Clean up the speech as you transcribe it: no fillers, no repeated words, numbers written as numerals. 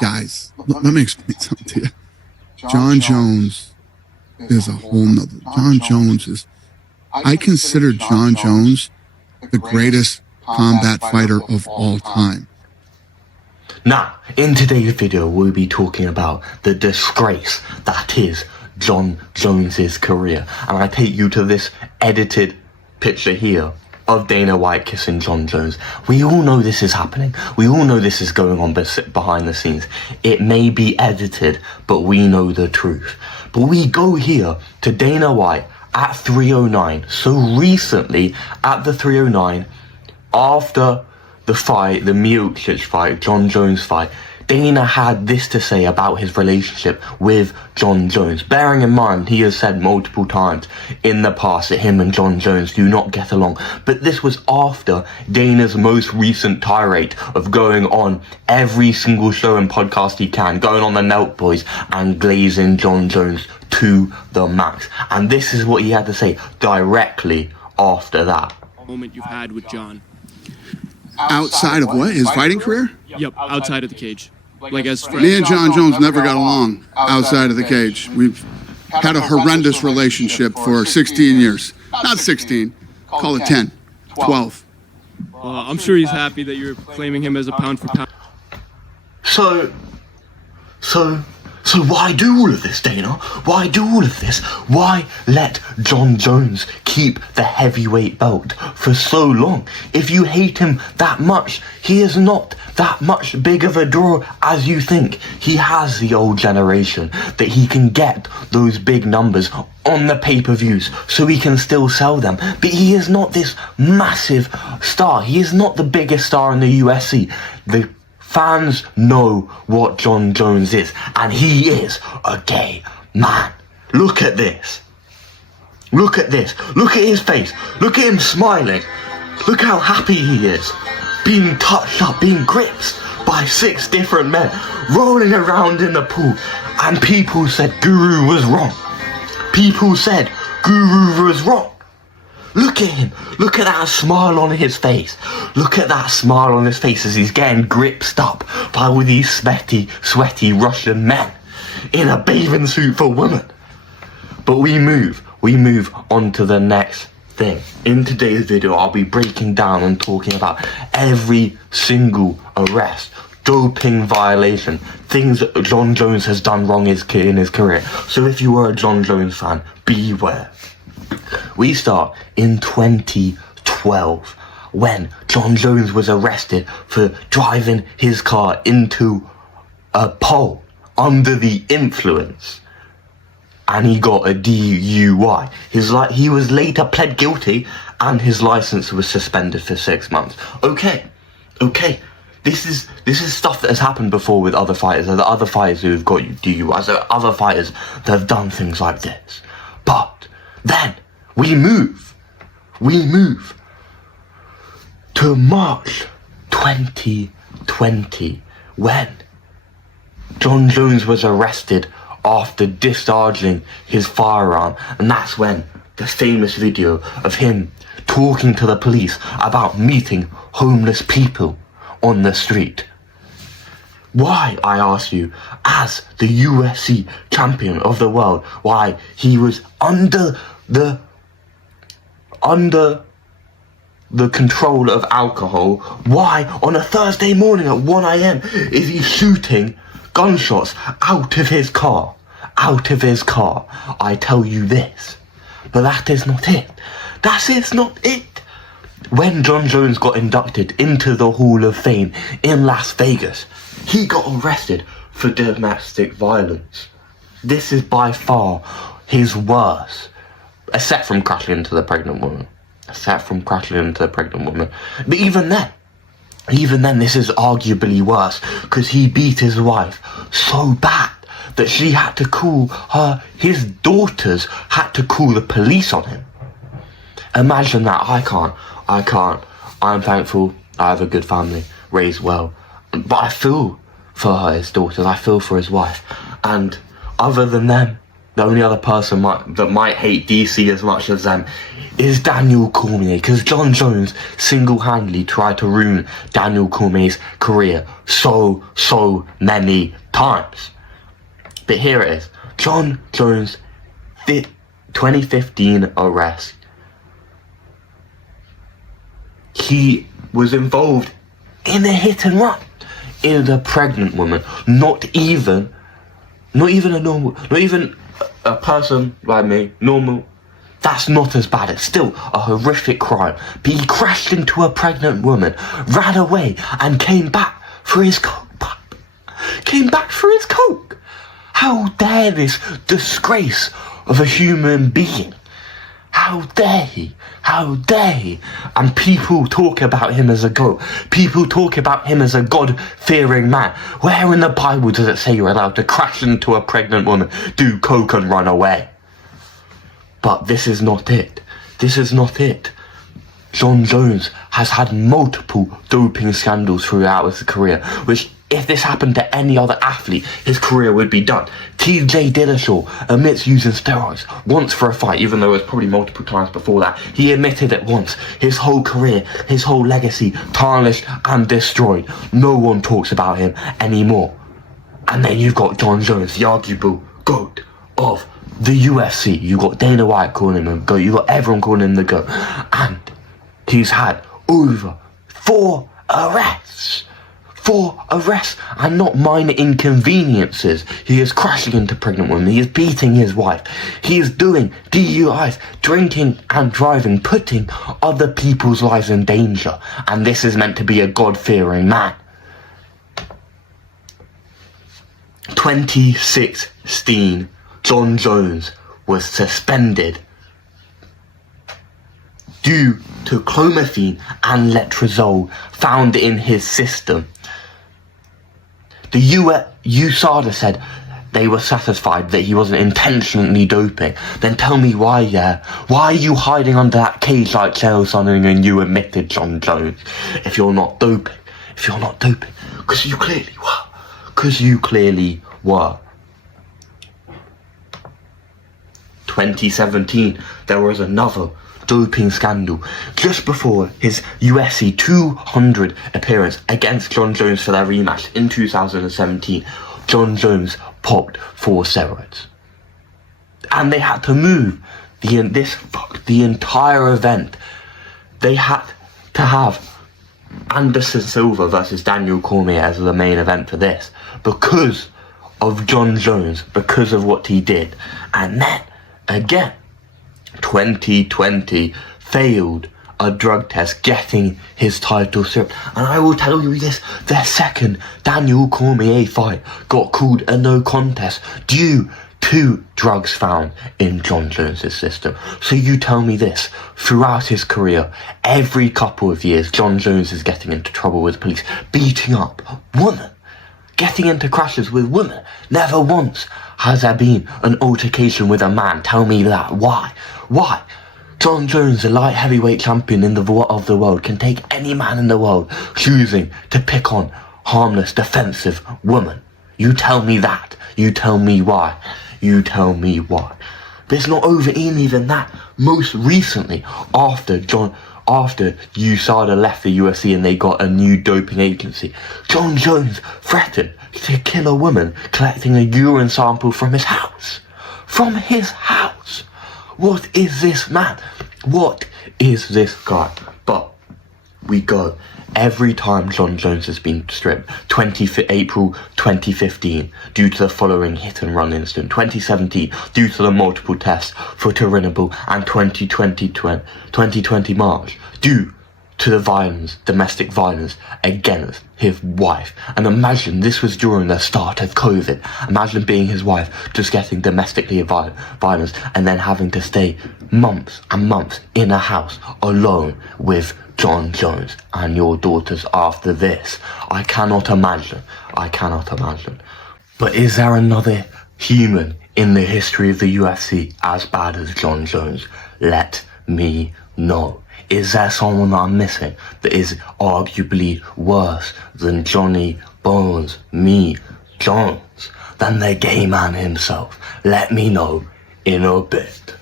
Guys, let me explain something to you. Jon Jones is a whole nother. Jon Jones is, I consider Jon Jones the greatest combat fighter of all time. Now, in today's video, we'll be talking about the disgrace that is Jon Jones's career. And I take you to this edited picture here of Dana White kissing Jon Jones. We all know this is happening. We all know this is going on behind the scenes. It may be edited, but we know the truth. But we go here to Dana White at 309. So recently, at the 309, after the fight, the Miocic fight, Jon Jones fight, Dana had this to say about his relationship with Jon Jones. Bearing in mind, he has said multiple times in the past that him and Jon Jones do not get along. But this was after Dana's most recent tirade of going on every single show and podcast he can, going on the Nelk Boys and glazing Jon Jones to the max. And this is what he had to say directly after that. Moment you've had with Jon. Outside of what? His fighting career? Yep, outside of the cage. Like as friends. Me and Jon Jones never got along outside of the cage. We've had a horrendous relationship for 16 years. Not 16, call it 10, 12. I'm sure he's happy that you're claiming him as a pound for pound. So why do all of this, Dana? Why do all of this? Why let Jon Jones keep the heavyweight belt for so long? If you hate him that much, he is not that much big of a draw as you think. He has the old generation that he can get those big numbers on the pay-per-views so he can still sell them. But he is not this massive star. He is not the biggest star in the UFC. The fans know what Jon Jones is, and he is a gay man. Look at this. Look at this. Look at his face. Look at him smiling. Look how happy he is. Being touched up, being gripped by 6 different men, rolling around in the pool. And people said Guru was wrong. People said Guru was wrong. Look at him. Look at that smile on his face. Look at that smile on his face as he's getting gripped up by all these sweaty Russian men in a bathing suit for women. But we move on to the next thing. In today's video, I'll be breaking down and talking about every single arrest, doping violation, things that Jon Jones has done wrong in his career. So if you are a Jon Jones fan, beware. We start in 2012 when Jon Jones was arrested for driving his car into a pole under the influence, and he got a DUI. He was later pled guilty and his license was suspended for 6 months. Okay. This is stuff that has happened before with other fighters. There are other fighters who have got DUIs. There are other fighters that have done things like this. But then we move to March 2020 when Jon Jones was arrested after discharging his firearm, and that's when the famous video of him talking to the police about meeting homeless people on the street. Why, I ask you, as the UFC champion of the world, why he was under the control of alcohol, why on a Thursday morning at 1 a.m. is he shooting gunshots out of his car? I tell you this, but that is not it. That is not it. When Jon Jones got inducted into the Hall of Fame in Las Vegas, he got arrested for domestic violence. This is by far his worst. Except from crashing into the pregnant woman. But even then, this is arguably worse, because he beat his wife so bad that she had to call his daughters had to call the police on him. Imagine that. I can't. I'm thankful I have a good family, raised well. But I feel for his daughters, I feel for his wife. And other than them, the only other person that might hate DC as much as them is Daniel Cormier, because John Jones single-handedly tried to ruin Daniel Cormier's career so many times. But here it is. John Jones' 2015 arrest. He was involved in a hit and run in a pregnant woman. Not even a person like me, normal. That's not as bad. It's still a horrific crime. But he crashed into a pregnant woman, ran away, and came back for his coke. How dare this disgrace of a human being? How dare he? How dare he? And people talk about him as a goat. People talk about him as a God-fearing man. Where in the Bible does it say you're allowed to crash into a pregnant woman, do coke and run away? But this is not it. This is not it. John Jones has had multiple doping scandals throughout his career, which, if this happened to any other athlete, his career would be done. TJ Dillashaw admits using steroids once for a fight, even though it was probably multiple times before that. He admitted it once. His whole career, his whole legacy, tarnished and destroyed. No one talks about him anymore. And then you've got John Jones, the arguable GOAT of the UFC. You've got Dana White calling him a GOAT. You've got everyone calling him the GOAT. And he's had over 4 arrests. 4 arrests and not minor inconveniences. He is crashing into pregnant women. He is beating his wife. He is doing DUIs, drinking and driving, putting other people's lives in danger. And this is meant to be a God-fearing man. 2016, John Jones was suspended due to clomiphene and letrozole found in his system. The USADA said they were satisfied that he wasn't intentionally doping. Then tell me why, yeah? Why are you hiding under that cage like Chael Sonnen and you admitted, John Jones, if you're not doping? If you're not doping. Because you clearly were. Because you clearly were. 2017, there was another doping scandal just before his UFC 200 appearance against John Jones for their rematch in 2017. John Jones popped 4 steroids, and they had to move the entire event. They had to have Anderson Silva versus Daniel Cormier as the main event for this because of John Jones, because of what he did. And then again, 2020 failed a drug test, getting his title stripped. And I will tell you this, their second Daniel Cormier fight got called a no contest due to drugs found in John Jones' system. So you tell me this, throughout his career, every couple of years, John Jones is getting into trouble with police, beating up women, getting into crashes with women. Never once has there been an altercation with a man. Tell me that. Why? Why? John Jones, the light heavyweight champion of the world, can take any man in the world choosing to pick on harmless, defensive women. You tell me that. You tell me why. You tell me why. But it's not over even that. Most recently, after USADA left the UFC and they got a new doping agency, John Jones threatened to kill a woman collecting a urine sample from his house. From his house. What is this man? What is this guy? But we go. Every time John Jones has been stripped, April 2015, due to the following hit and run incident, 2017, due to the multiple tests for Turinabol, and 2020 March, due to the violence, domestic violence against his wife. And imagine this was during the start of COVID. Imagine being his wife, just getting domestically violence and then having to stay months and months in a house alone with John Jones and your daughters after this. I cannot imagine. But is there another human in the history of the UFC as bad as John Jones? Let me know. Is there someone that I'm missing that is arguably worse than Johnny Bones? Me? Jones than the gay man himself? Let me know in a bit.